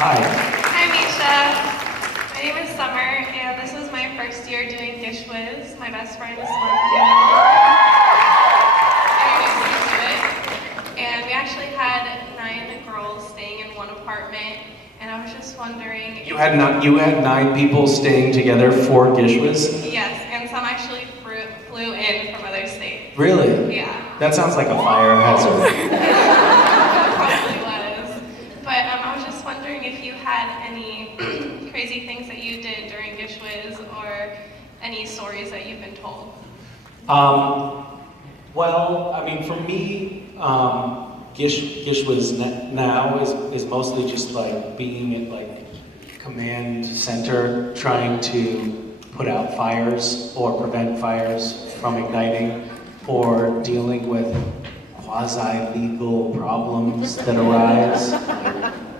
Hi. Hi, Misha. My name is Summer, and this is my first year doing GISHWHES. My best friend is one introduced me to it. And we actually had 9 girls staying in one apartment, and I was just wondering... You had 9 people staying together for GISHWHES? Yes, and some actually flew in from other states. Really? Yeah. That sounds like a fire hazard. Probably was. But I was just wondering if you had any crazy things that you did during GISHWHES or any stories that you've been told. Well, I mean, for me, GISHWHES now is mostly just like being at like command center, trying to put out fires or prevent fires from igniting, or dealing with quasi-legal problems that arise,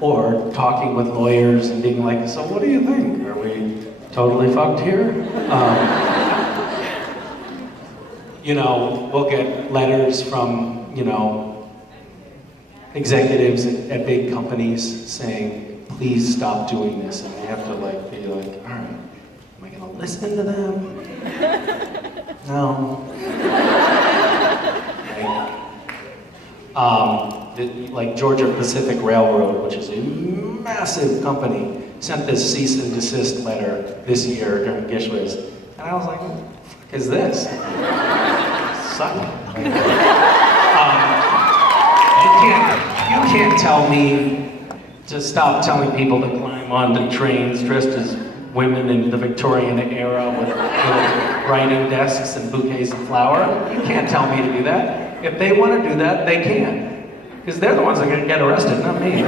or talking with lawyers and being like, so what do you think? Are we totally fucked here? You know, we'll get letters from, you know, executives at big companies saying, please stop doing this. And we have to like be like, all right, am I gonna listen to them? No. Like Georgia Pacific Railroad, which is a massive company, sent this cease and desist letter this year during GISHWHES. And I was like, what the fuck is this? Suck. You can't tell me to stop telling people to climb onto trains dressed as women in the Victorian era with writing desks and bouquets of flower. You can't tell me to do that. If they want to do that, they can. Because they're the ones that are going to get arrested, not me.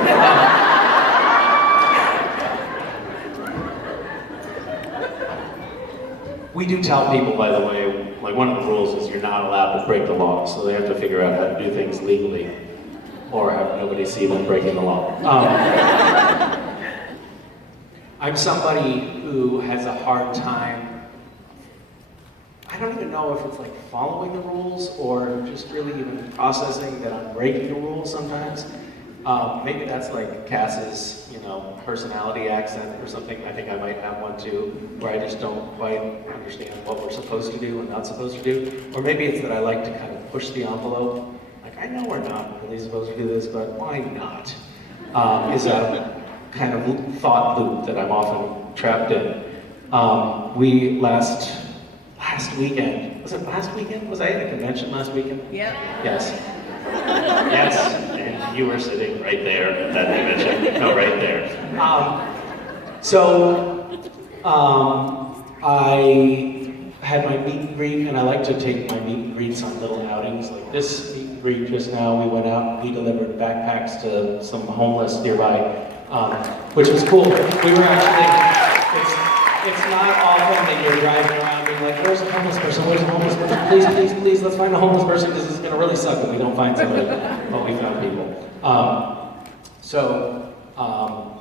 We do tell people, by the way, like one of the rules is you're not allowed to break the law, so they have to figure out how to do things legally or have nobody see them breaking the law. I'm somebody who has a hard time, I don't even know if it's like following the rules or just really even processing that I'm breaking the rules sometimes. Maybe that's like Cass's, you know, personality accent or something. I think I might have one too, where I just don't quite understand what we're supposed to do and not supposed to do. Or maybe it's that I like to kind of push the envelope. Like, I know we're not really supposed to do this, but why not? Is a kind of thought loop that I'm often trapped in. We last weekend, was it last weekend? Was I at a convention last weekend? Yep. Yes. Yes, and you were sitting right there at that convention. No, right there. I had my meet and greet, and I like to take my meet and greets on little outings. Like this meet and greet just now, we went out and we delivered backpacks to some homeless nearby, which was cool. We were actually, it's not often that you're driving around being like, where's a homeless person, where's a homeless person? Please, please, please, let's find a homeless person because this is gonna really suck if we don't find somebody. But we found people.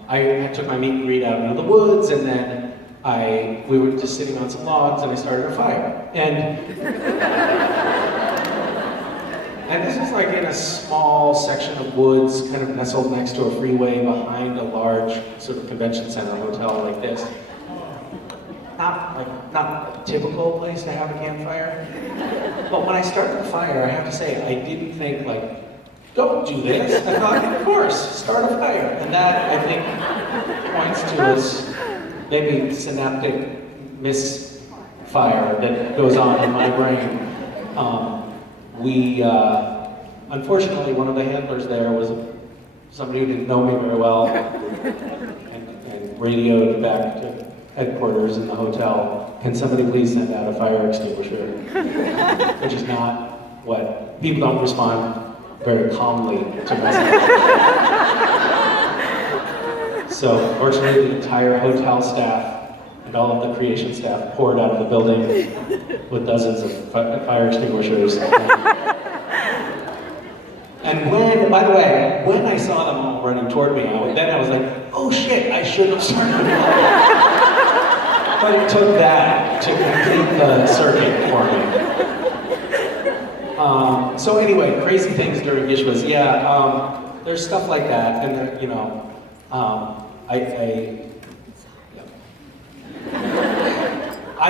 I took my meet and greet out into the woods, and then we were just sitting on some logs, and I started a fire. And this is like in a small section of woods, kind of nestled next to a freeway behind a large sort of convention center hotel like this. Not a typical place to have a campfire. But when I started the fire, I have to say, I didn't think like, don't do this. I thought, of course, start a fire. And that, I think, points to this maybe synaptic misfire that goes on in my brain. Unfortunately, one of the handlers there was somebody who didn't know me very well and radioed back to headquarters in the hotel, can somebody please send out a fire extinguisher? Which is not what, people don't respond very calmly to messages. So fortunately the entire hotel staff and all of the creation staff poured out of the building with dozens of fire extinguishers. And by the way, when I saw them all running toward me, then I was like, oh shit, I should have started. But it took that to complete the circuit for me. So anyway, crazy things during GISHWHES. Yeah, there's stuff like that, and you know, I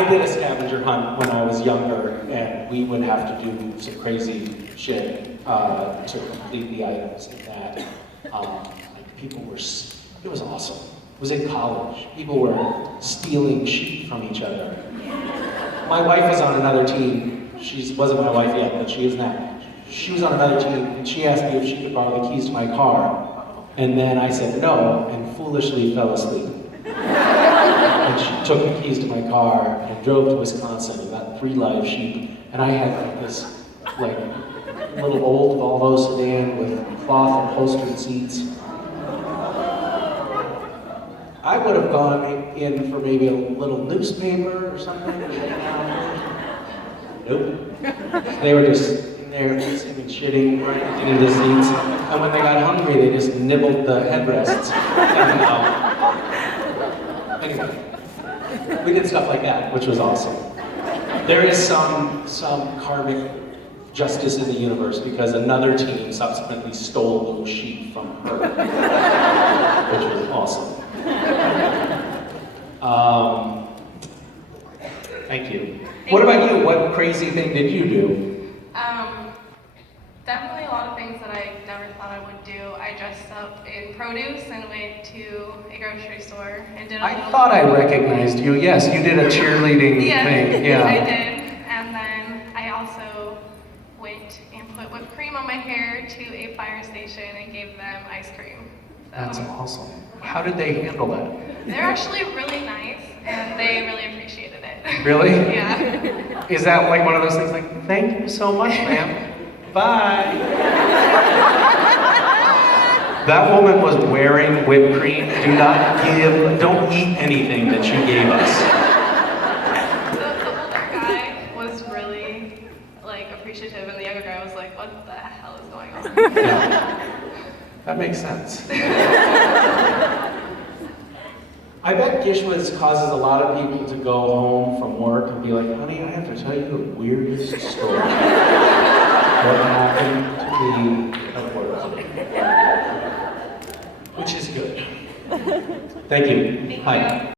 did a scavenger hunt when I was younger, and we would have to do some crazy shit to complete the items in that. Like people were, it was awesome. It was in college. People were stealing sheep from each other. My wife was on another team. She wasn't my wife yet, but she is now. She was on another team, and she asked me if she could borrow the keys to my car. And then I said no, and foolishly fell asleep. And she took the keys to my car and drove to Wisconsin and got 3 live sheep. And I had like this, like, little old Volvo sedan with cloth upholstered seats. I would have gone in for maybe a little newspaper or something. Nope. They were just in there pissing and shitting right into the seats. And when they got hungry, they just nibbled the headrests. And, anyway, we did stuff like that, which was awesome. There is some karmic justice in the universe because another team subsequently stole little sheep from her, which was awesome. Thank you. What about you? What crazy thing did you do? Definitely a lot of things that I never thought I would do. I dressed up in produce and went to a grocery store and did a I thought I recognized you. Yes, you did a cheerleading thing. Yeah, I did. And then I also went and put whipped cream on my hair to a fire station and gave them ice cream. So, that's awesome. How did they handle that? They're actually really nice and they really appreciated it. Really? Yeah. Is that like one of those things like, thank you so much, ma'am. Bye. That woman was wearing whipped cream. Don't eat anything that she gave us. The older guy was really appreciative and the younger guy was like, what the hell is going on? Yeah. That makes sense. I bet GISHWHES causes a lot of people to go home from work and be like, honey, I have to tell you the weirdest story that happened to me at work. Which is good. Thank you. Thank Hi. you.